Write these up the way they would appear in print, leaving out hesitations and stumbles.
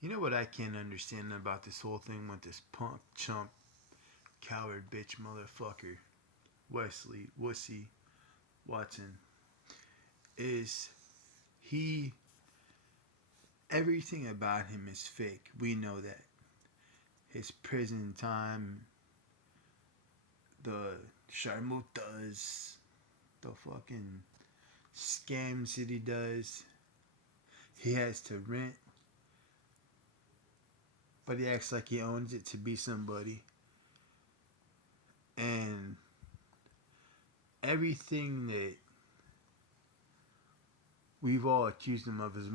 You know what I can't understand about this whole thing with this punk, chump, coward, bitch, motherfucker, Wesley, Wussy, Watson, is he, everything about him is fake. We know that. His prison time, the sharmutas, the fucking scams that he does. He has to rent, but he acts like he owns it to be somebody. And everything that we've all accused him of is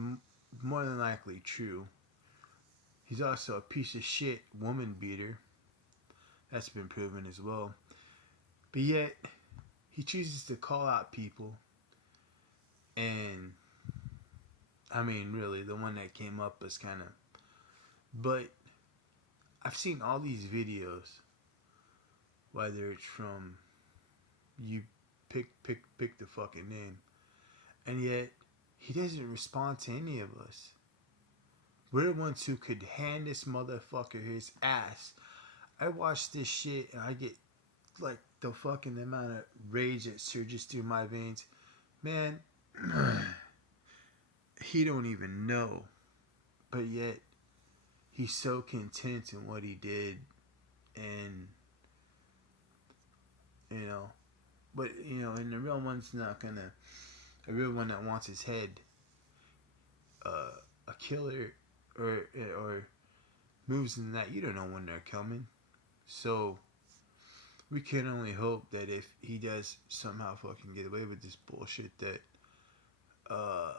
more than likely true. He's also a piece of shit woman beater. That's been proven as well. But yet, he chooses to call out people. And, I mean, really, the one that came up was kind of. But I've seen all these videos, whether it's from you pick the fucking name, and yet he doesn't respond to any of us. We're the ones who could hand this motherfucker his ass. I watch this shit and I get like the fucking amount of rage that surges through my veins. Man, he don't even know, but yet he's so content in what he did, and you know, but you know, and the real one's not gonna. A real one that wants his head, a killer, or moves in that, you don't know when they're coming. So we can only hope that if he does somehow fucking get away with this bullshit, that uh,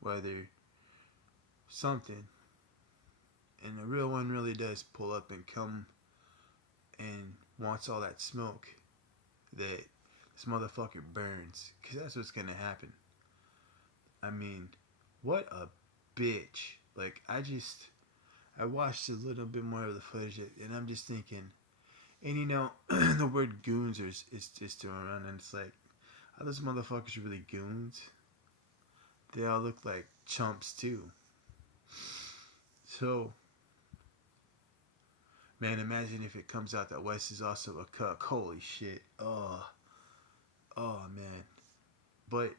whether something, and the real one really does pull up and come and wants all that smoke, that this motherfucker burns, because that's what's gonna happen. I mean, what a bitch. Like, I watched a little bit more of the footage, and I'm just thinking, and you know, the word goons is just thrown around, and it's like, are those motherfuckers really goons? They all look like chumps too. So, man, imagine if it comes out that Wes is also a cuck. Holy shit. Oh man. But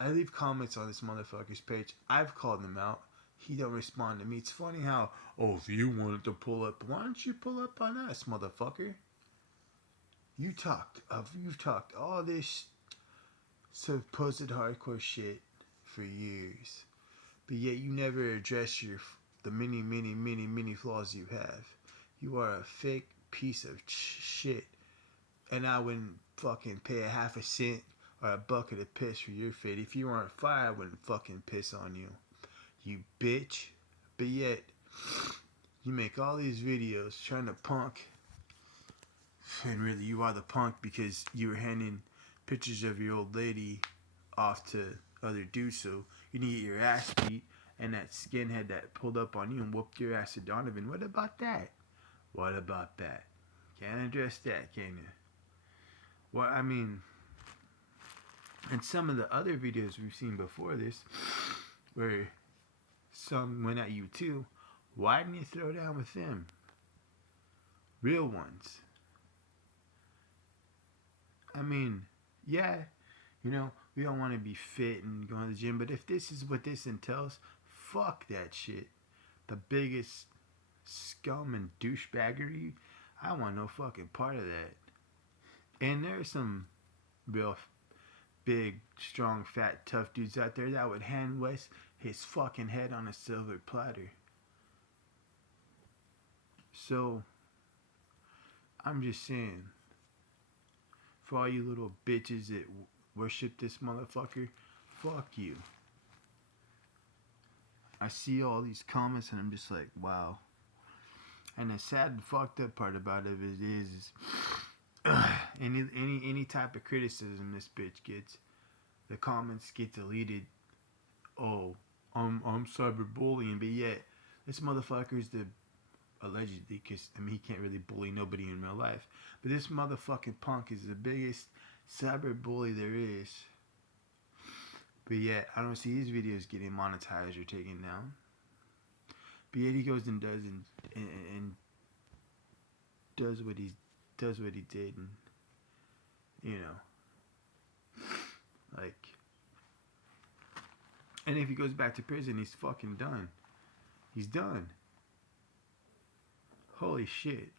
I leave comments on this motherfucker's page. I've called him out. He don't respond to me. It's funny how, oh, if you wanted to pull up, why don't you pull up on us, motherfucker? You've talked all this supposed hardcore shit for years, but yet you never address the many flaws you have. You are a fake piece of shit, and I wouldn't fucking pay a half a cent or a bucket of piss for your fit. If you weren't fire, I wouldn't fucking piss on you, you bitch. But yet, you make all these videos trying to punk, and really you are the punk because you were handing pictures of your old lady off to other dudes, so you need to get your ass beat, and that skinhead that pulled up on you and whooped your ass to Donovan. What about that? What about that? Can't address that, can you? Well, I mean, and some of the other videos we've seen before this, where some went at you too, why didn't you throw down with them? Real ones. I mean, yeah, you know, we don't want to be fit and go to the gym, but if this is what this entails, fuck that shit. The biggest scum and douchebaggery, I want no fucking part of that. And there's some real big, strong, fat, tough dudes out there that would hand Wes his fucking head on a silver platter. So, I'm just saying, for all you little bitches that worship this motherfucker, fuck you. I see all these comments and I'm just like, wow. And the sad and fucked up part about it is any type of criticism this bitch gets, the comments get deleted. Oh, I'm cyberbullying, but yet this motherfucker's the allegedly, because I mean he can't really bully nobody in real life, but this motherfucking punk is the biggest cyberbully there is. But yet, I don't see his videos getting monetized or taken down. But yet, he goes and and does what he did, and you know, like, and if he goes back to prison, he's fucking done. He's done. Holy shit.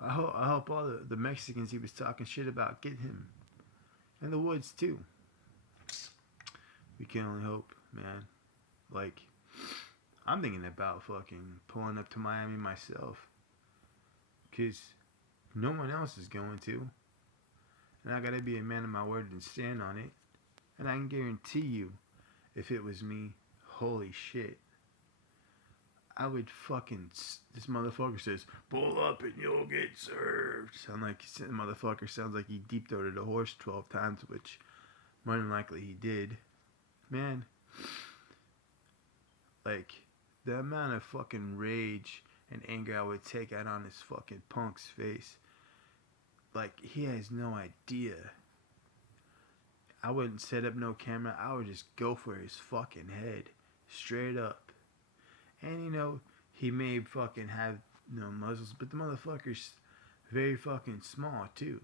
I hope all the Mexicans he was talking shit about get him. And the Woods, too. We can only hope, man. Like, I'm thinking about fucking pulling up to Miami myself. Because no one else is going to. And I gotta be a man of my word and stand on it. And I can guarantee you, if it was me, holy shit, I would fucking. This motherfucker says, pull up and you'll get served. Motherfucker sounds like he deep throated a horse 12 times, which more than likely he did. Man, like, the amount of fucking rage and anger I would take out on this fucking punk's face. Like, he has no idea. I wouldn't set up no camera. I would just go for his fucking head. Straight up. And, he may fucking have no muscles, but the motherfucker's very fucking small, too.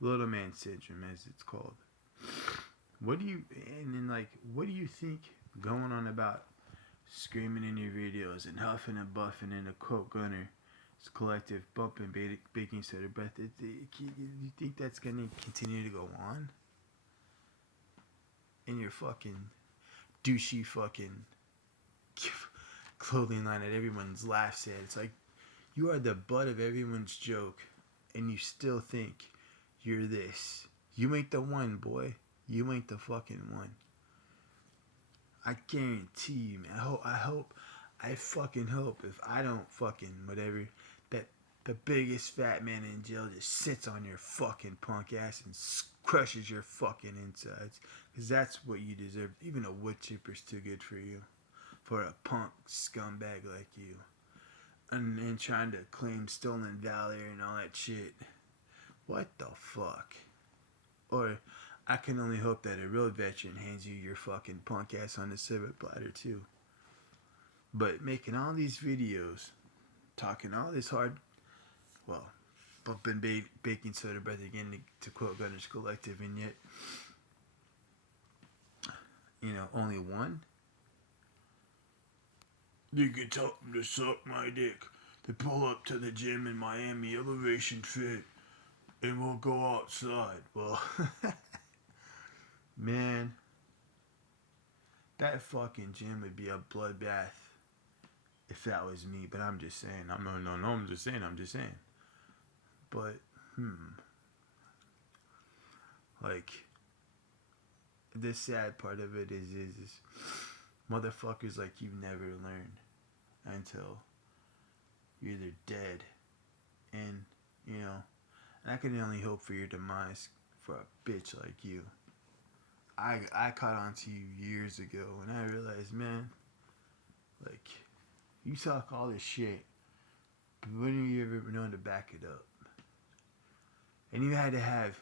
Little man syndrome, as it's called. What do you think going on about screaming in your videos and huffing and buffing in a quote gunner collective bumping baking soda breath? You think that's gonna continue to go on? In your fucking douchey fucking clothing line that everyone's laughs at. It's like you are the butt of everyone's joke, and you still think you're this. You ain't the one, boy. You ain't the fucking one. I guarantee you, man. I fucking hope if I don't fucking whatever, that the biggest fat man in jail just sits on your fucking punk ass and crushes your fucking insides. Because that's what you deserve. Even a wood chipper's too good for you. For a punk scumbag like you. And trying to claim stolen valor and all that shit. What the fuck? Or I can only hope that a real veteran hands you your fucking punk ass on the silver platter too. But making all these videos, talking all this hard, well, bumping baking soda breath again to quote Gunner's Collective, and yet, only one? You can tell them to suck my dick, to pull up to the gym in Miami, Elevation Fit, and we'll go outside. Well, man, that fucking gym would be a bloodbath if that was me. But I'm just saying. I'm just saying. But, like, the sad part of it is motherfuckers like you never learn until you're either dead. And, and I can only hope for your demise for a bitch like you. I caught on to you years ago and I realized, man, like, you talk all this shit, but when have you ever known to back it up? And you had to have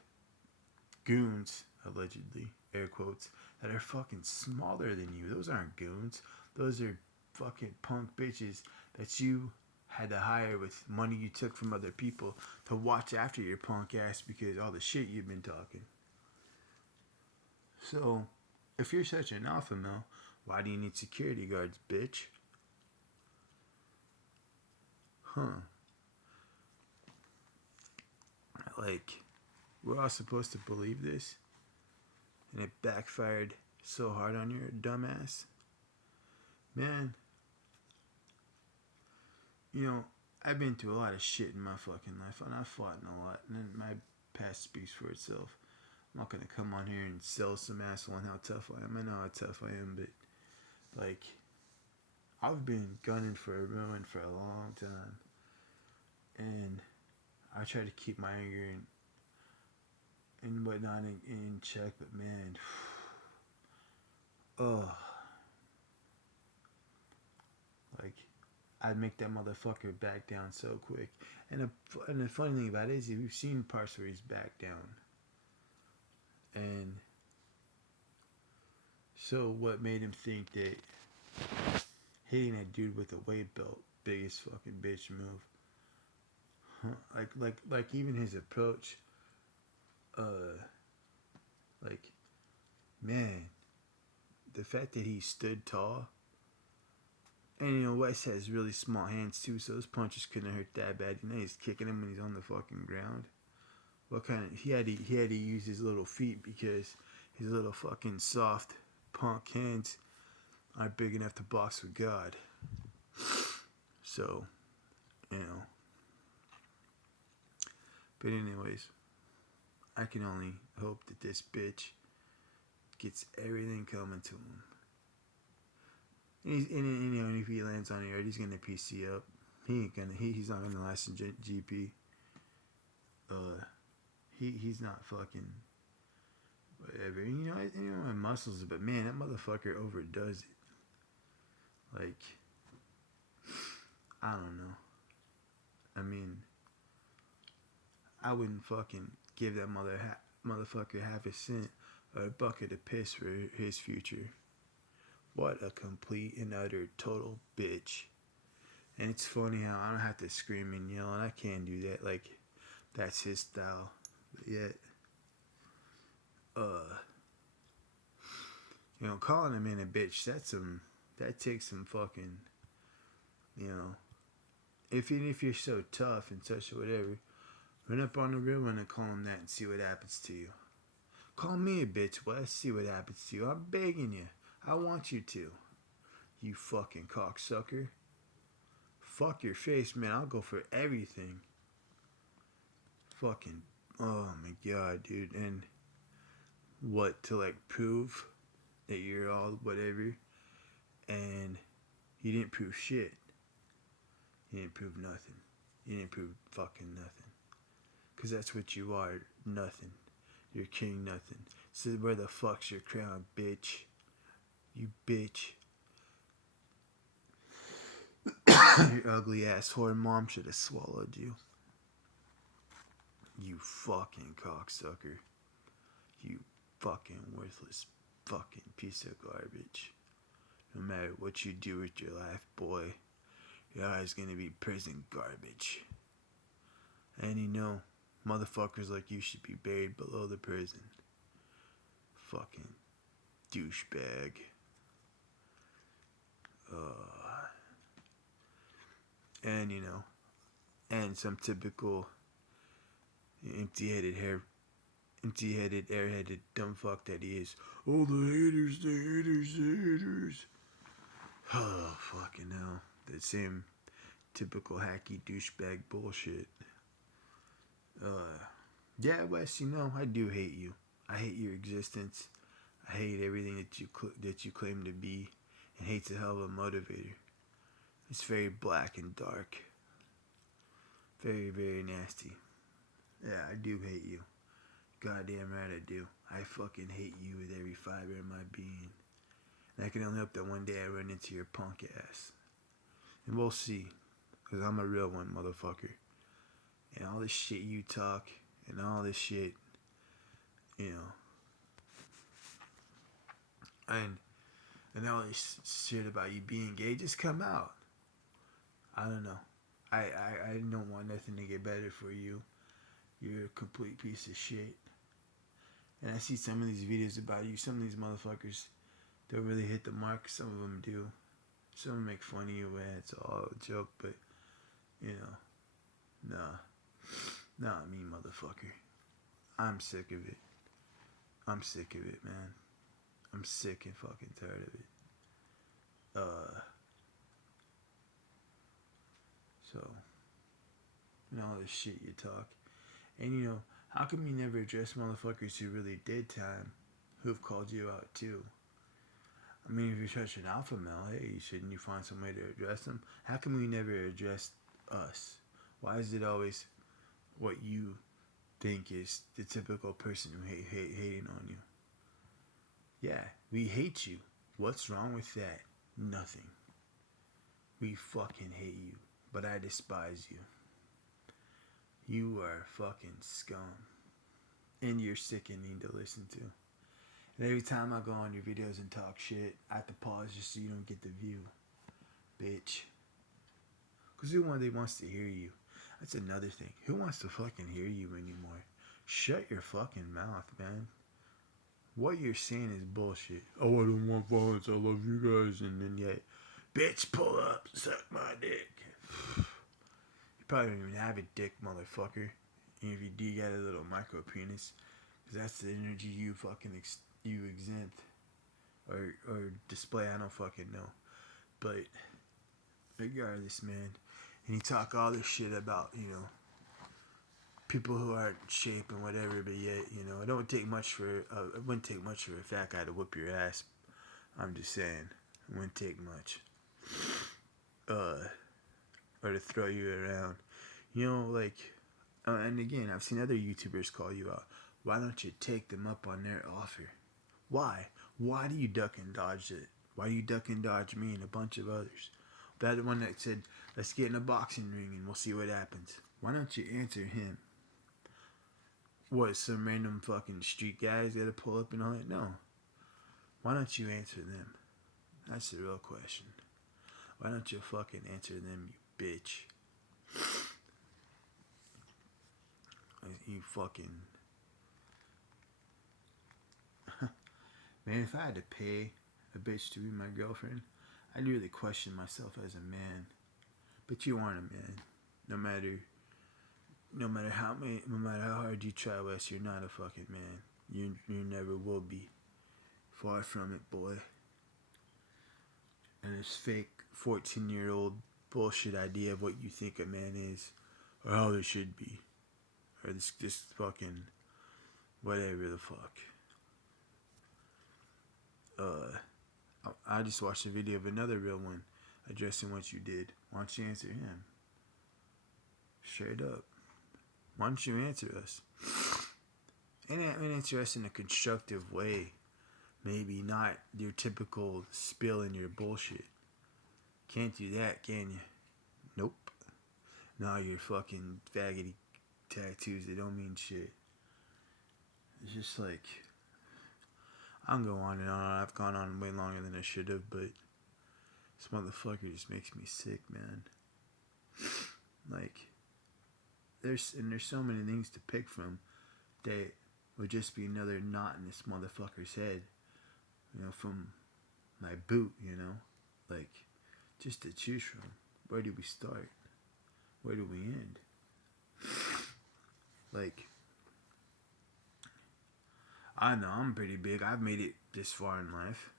goons, allegedly, air quotes, that are fucking smaller than you. Those aren't goons. Those are fucking punk bitches that you had to hire with money you took from other people to watch after your punk ass because all the shit you've been talking. So, if you're such an alpha male, why do you need security guards, bitch? Huh. Like, we're all supposed to believe this? And it backfired so hard on your dumbass? Man, I've been through a lot of shit in my fucking life, and I've fought in a lot, and my past speaks for itself. I'm not gonna come on here and sell some asshole on how tough I am. I know how tough I am, but, like, I've been gunning for a ruin for a long time, and I try to keep my anger and whatnot in check, but man, like, I'd make that motherfucker back down so quick. And the funny thing about it is, we've seen parts where he's backed down. And so what made him think that hitting that dude with a weight belt, biggest fucking bitch move? Huh? Like even his approach, uh, like, man, the fact that he stood tall, and you know West has really small hands too, so his punches couldn't hurt that bad. You know he's kicking him when he's on the fucking ground. What kind of he had to use his little feet because his little fucking soft punk hands aren't big enough to box with God. So, you know. But anyways, I can only hope that this bitch gets everything coming to him. And you know, if he lands on the yard, he's gonna PC up. He's not gonna last in GP. He's not fucking whatever. You know my muscles, but man, that motherfucker overdoes it. Like, I don't know. I mean, I wouldn't fucking give that motherfucker half a cent or a bucket of piss for his future. What a complete and utter total bitch. And it's funny how I don't have to scream and yell, and I can do that. Like, that's his style. But yet, you know, calling him in a bitch, that takes some fucking, you know, even if you're so tough and such or whatever, run up on the real one and call him that and see what happens to you. Call me a bitch, Wes, see what happens to you. I'm begging you. I want you to. You fucking cocksucker. Fuck your face, man. I'll go for everything. Fucking, oh my god, dude. And what, to like prove that you're all whatever? And you didn't prove shit. You didn't prove nothing. You didn't prove fucking nothing. Because that's what you are. Nothing. You're king nothing. So where the fuck's your crown, bitch? You bitch. Your ugly ass whore mom should have swallowed you. You fucking cocksucker. You fucking worthless fucking piece of garbage. No matter what you do with your life, boy, you're always gonna be prison garbage. And you know, motherfuckers like you should be buried below the prison. Fucking douchebag. And you know, and some typical empty-headed, airheaded dumb fuck that he is. Oh, the haters. Oh, fucking hell. That same typical hacky douchebag bullshit. Yeah, Wes, you know, I do hate you. I hate your existence. I hate everything that you claim to be, and hate's a hell of a motivator. It's very black and dark. Very, very nasty. Yeah, I do hate you. Goddamn right I do. I fucking hate you with every fiber of my being. And I can only hope that one day I run into your punk ass. And we'll see. Because I'm a real one, motherfucker. And all this shit you talk, and all this shit, you know. And all this shit about you being gay, just come out. I don't know. I don't want nothing to get better for you. You're a complete piece of shit. And I see some of these videos about you. Some of these motherfuckers don't really hit the mark. Some of them do. Some of them make fun of you when it's all a joke. But, you know, not me, motherfucker. I'm sick of it. I'm sick of it, man. I'm sick and fucking tired of it. So, you know, all this shit you talk. And, you know, how come you never address motherfuckers who really did time, who've called you out too? I mean, if you're such an alpha male, hey, shouldn't you find some way to address them? How come we never address us? Why is it always what you think is the typical person who hating on you? Yeah, we hate you. What's wrong with that? Nothing. We fucking hate you, but I despise you. You are fucking scum. And you're sickening to listen to. And every time I go on your videos and talk shit, I have to pause just so you don't get the view. Bitch. Because who wants to hear you? That's another thing. Who wants to fucking hear you anymore? Shut your fucking mouth, man. What you're saying is bullshit. Oh, I don't want violence. I love you guys. And then yet, bitch, pull up. Suck my dick. You probably don't even have a dick, motherfucker. And if you do, you got a little micro penis. Because that's the energy you fucking you exempt. Or display. I don't fucking know. But regardless, man. And you talk all this shit about, people who aren't in shape and whatever, but yet, it wouldn't take much for a fat guy to whoop your ass. I'm just saying. It wouldn't take much. Or to throw you around. And again, I've seen other YouTubers call you out. Why don't you take them up on their offer? Why? Why do you duck and dodge it? Why do you duck and dodge me and a bunch of others? That one that said, let's get in a boxing ring and we'll see what happens. Why don't you answer him? What, some random fucking street guys gotta pull up and all that? No. Why don't you answer them? That's the real question. Why don't you fucking answer them, you bitch? You fucking... Man, if I had to pay a bitch to be my girlfriend, I'd really question myself as a man. But you aren't a man. No matter how hard you try, Wes, you're not a fucking man. You never will be. Far from it, boy. And this fake 14-year-old bullshit idea of what you think a man is, or how they should be, or this fucking whatever the fuck. I just watched a video of another real one addressing what you did. Why don't you answer him? Straight up. Why don't you answer us? And answer us in a constructive way. Maybe not your typical spill in your bullshit. Can't do that, can you? Nope. No, your fucking faggoty tattoos, they don't mean shit. It's just like... I'll go on and on. I've gone on way longer than I should have, but this motherfucker just makes me sick, man. Like, there's so many things to pick from that would just be another knot in this motherfucker's head. From my boot, like, just to choose from. Where do we start? Where do we end? Like, I know I'm pretty big. I've made it this far in life.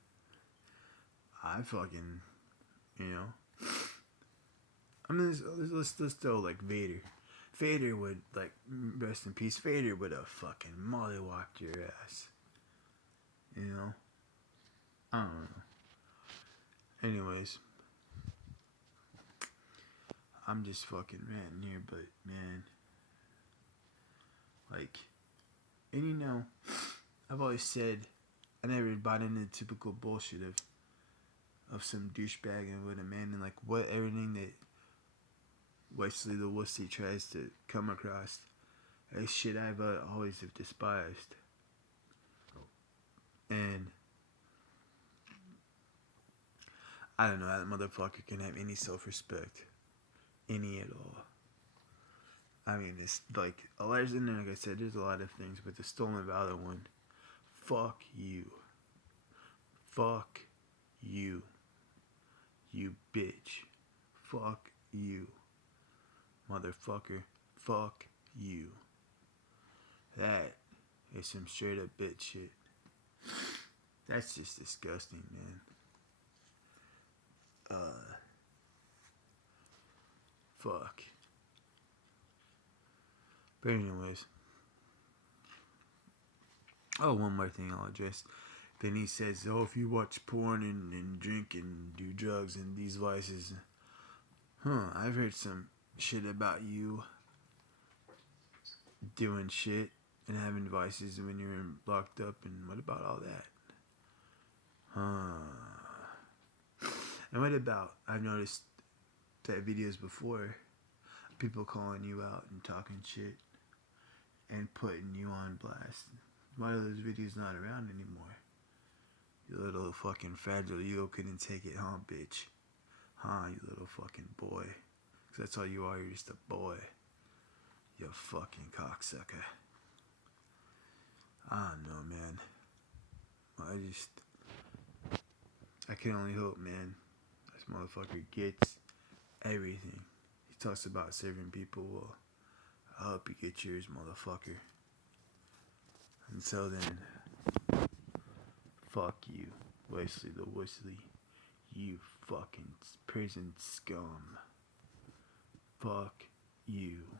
I fucking, I mean, let's throw like Vader. Vader would, like, rest in peace. Vader would have fucking mollywalked your ass. I don't know. Anyways, I'm just fucking ranting here, but man, like, and I've always said I never bought into the typical bullshit of some douchebag and with a man and like what everything that Wesley the Wussy tries to come across as shit I've always have despised. And I don't know, that motherfucker can have any self-respect. Any at all. I mean, it's like, like I said, there's a lot of things, but the stolen valor one, fuck you. Fuck you. You bitch. Fuck you. Motherfucker. Fuck you. That is some straight up bitch shit. That's just disgusting, man. Fuck. But anyways. Oh, one more thing I'll address. Then he says, oh, if you watch porn and drink and do drugs and these vices. I've heard some shit about you doing shit and having vices when you're locked up, and what about all that? And what about, I've noticed that videos before, people calling you out and talking shit and putting you on blast. Why are those videos not around anymore? You little fucking fragile ego couldn't take it, huh, bitch? Huh, you little fucking boy. 'Cause that's all you are, you're just a boy. You fucking cocksucker. I don't know, man. I can only hope, man. This motherfucker gets everything. He talks about serving people. Well, I hope you get yours, motherfucker. Until then, fuck you, Wesley the Wesley. You fucking prison scum. Fuck you.